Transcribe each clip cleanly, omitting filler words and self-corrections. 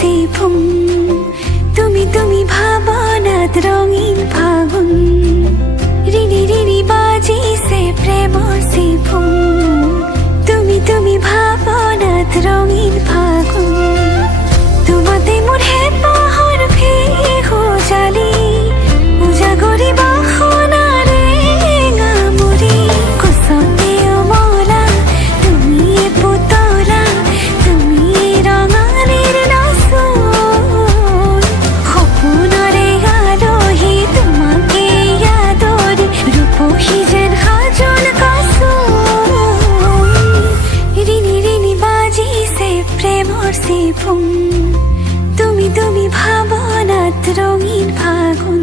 সিফুং তুমি তুমি ভাবনাত রঙিন ফাগুন রিনি রিনি বাজিছে প্রেমর সিফুং তুমি তুমি ভাবনাত রঙিন ফাগুন তোমাতে মোর হেঁপাহৰ ভেহু জালি উজাগৰি বাসনাৰে গামুৰি কুচতে অমলা তুমি পুতলা তুমি ৰঙালীৰ নাচোন সপোনৰে আলহী তোমাকে আদৰি ৰূপহী যেন সাজোন কাচোন ৰিনি ৰিনি বাজিছে প্ৰেমৰ সিফুং তুমি তুমি ভাবনাত রঙিন ফাগুন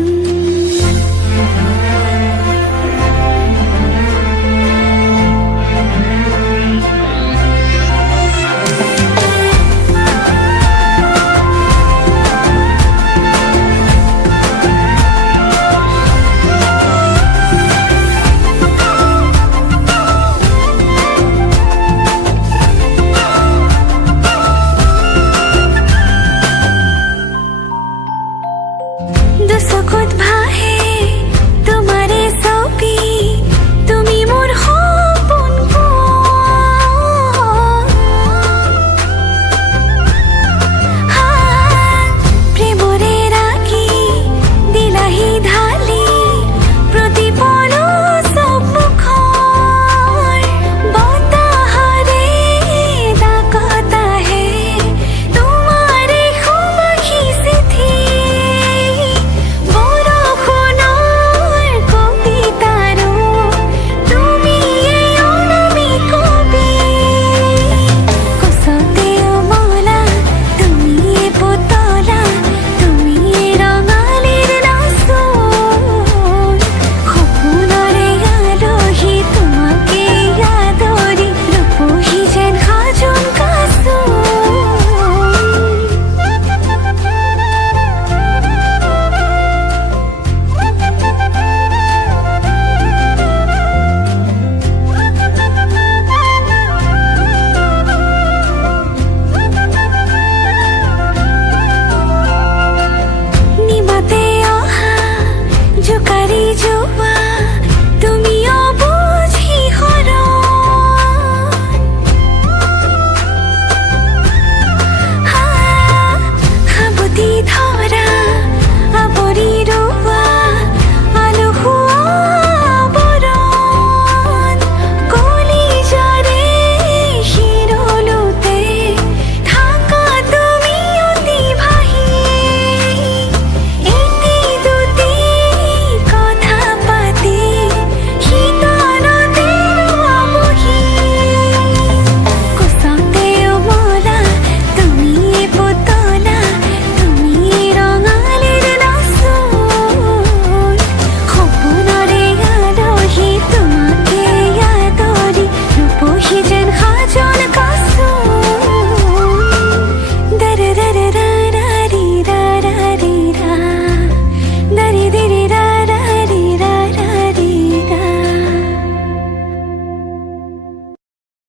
দুচকুত ভাহে